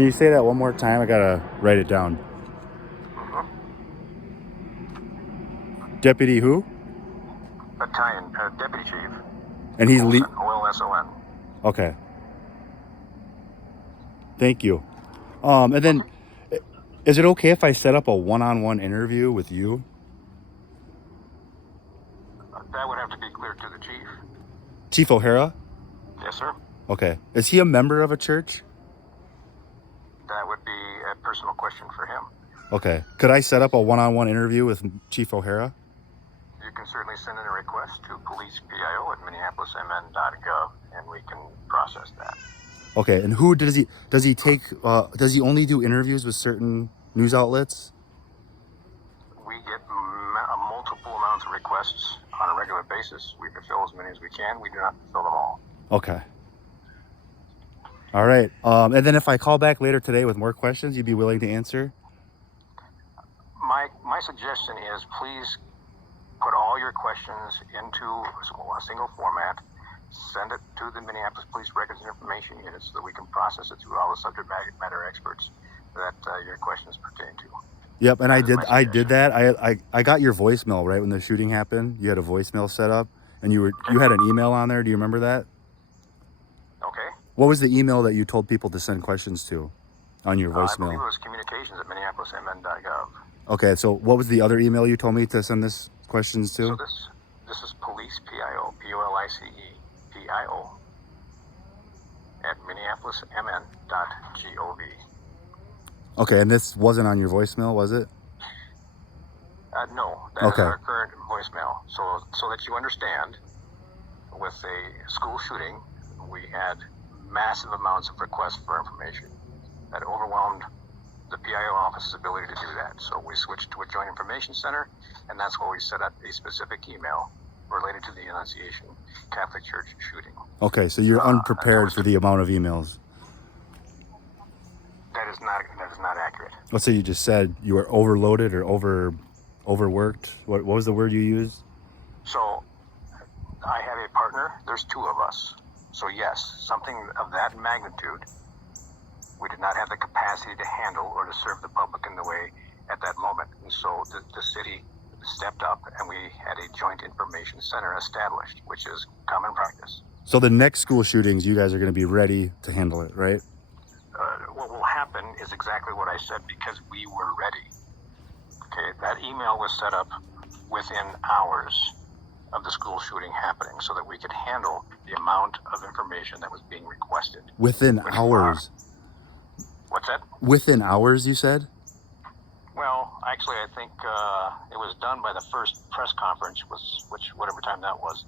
Can you say that one more time? I gotta write it down. Deputy who? Battalion Deputy Chief. And he's Olson, O-L-S-O-N. Okay. Thank you. And then, is it okay if I set up a one-on-one interview with you? That would have to be clear to the chief. Chief O'Hara? Yes, sir. Okay. Is he a member of a church? That would be a personal question for him. Okay. Could I set up a one-on-one interview with Chief O'Hara? You can certainly send in a request to policepio@minneapolismn.gov, and we can process that. Okay. And who does he take? Does he only do interviews with certain news outlets? We get multiple amounts of requests on a regular basis. We fulfill as many as we can. We do not fulfill them all. Okay. All right. And then if I call back later today with more questions, you'd be willing to answer? My suggestion is please put all your questions into a single format, send it to the Minneapolis Police Records and Information Unit so that we can process it through all the subject matter experts that your questions pertain to. Yep, and I did that. I got your voicemail right when the shooting happened. You had a voicemail set up, and you had an email on there. Do you remember that? Okay. What was the email that you told people to send questions to on your I voicemail? believe it was communications@minneapolismn.gov. Okay, so what was the other email you told me to send this questions to? So this is police, P-I-O, P-O-L-I-C-E-P-I-O, @minneapolismn.gov. Okay, and this wasn't on your voicemail, was it? No, that is our current voicemail. So that you understand, with a school shooting, we had massive amounts of requests for information that overwhelmed the PIO office's ability to do that. So we switched to a joint information center, and that's where we set up a specific email related to the Annunciation Catholic Church shooting. Okay, so you're unprepared for the amount of emails. That is not accurate. Let's say you just said you were overloaded or overworked. What was the word you used? So I have a partner. There's two of us. So yes, something of that magnitude, we did not have the capacity to handle or to serve the public in the way at that moment. And so the city stepped up, and we had a joint information center established, which is common practice. So the next school shootings, you guys are going to be ready to handle it, right? What will happen is exactly what I said, because we were ready. Okay, that email was set up within hours of the school shooting happening so that we could handle the amount of information that was being requested. Within hours? What's that? Within hours, you said? Well, actually, I think it was done by the first press conference, whatever time that was,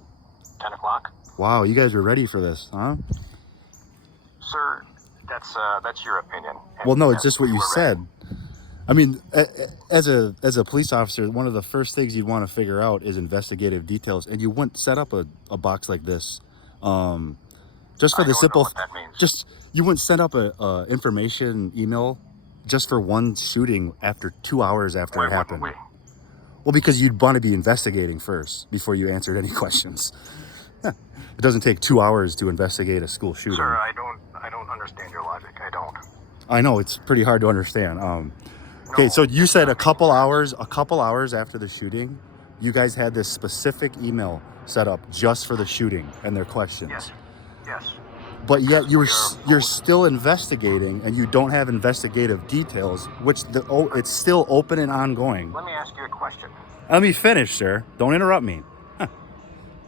10 o'clock. Wow, you guys were ready for this, huh? Sir, that's your opinion. Well, no, it's just what you said. I mean, as a police officer, one of the first things you'd want to figure out is investigative details, and you wouldn't set up a box like this, just for the simple. Just you wouldn't set up a information email just for one shooting after 2 hours after it happened. Well, because you'd want to be investigating first before you answered any questions. It doesn't take 2 hours to investigate a school shooting. Sir, I don't understand your logic. I don't. I know it's pretty hard to understand. Okay, so you said a couple hours after the shooting, you guys had this specific email set up just for the shooting and their questions. Yes. But yet you're still investigating, and you don't have investigative details, which it's still open and ongoing. Let me ask you a question. Let me finish, sir. Don't interrupt me.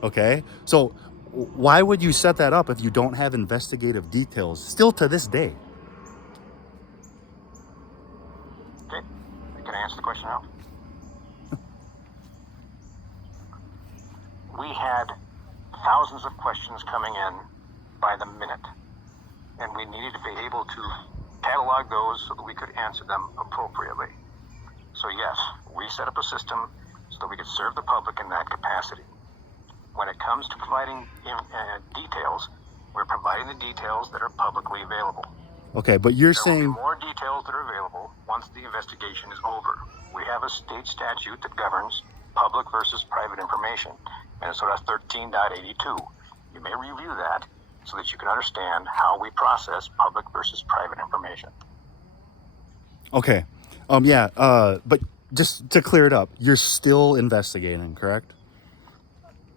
Okay? So why would you set that up if you don't have investigative details still to this day? Okay. Can I answer the question now? We had thousands of questions coming in by the minute, and we needed to be able to catalog those so that we could answer them appropriately. So yes, we set up a system so that we could serve the public in that capacity. When it comes to providing details, we're providing the details that are publicly available. Okay, but you're saying saying more details that are available once the investigation is over. We have a state statute that governs public versus private information, Minnesota 13.82. You may review that so that you can understand how we process public versus private information. Okay. Yeah. But just to clear it up, you're still investigating, correct?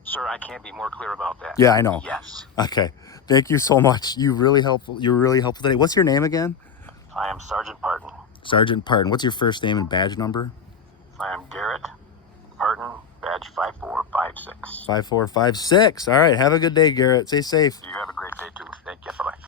Sir, I can't be more clear about that. Yeah, I know. Yes. Okay. Thank you so much. You really helpful. You're really helpful today. What's your name again? I am Sergeant Parton. Sergeant Parton. What's your first name and badge number? I am Garrett Parton, badge 5456. 5456. All right. Have a good day, Garrett. Stay safe. You have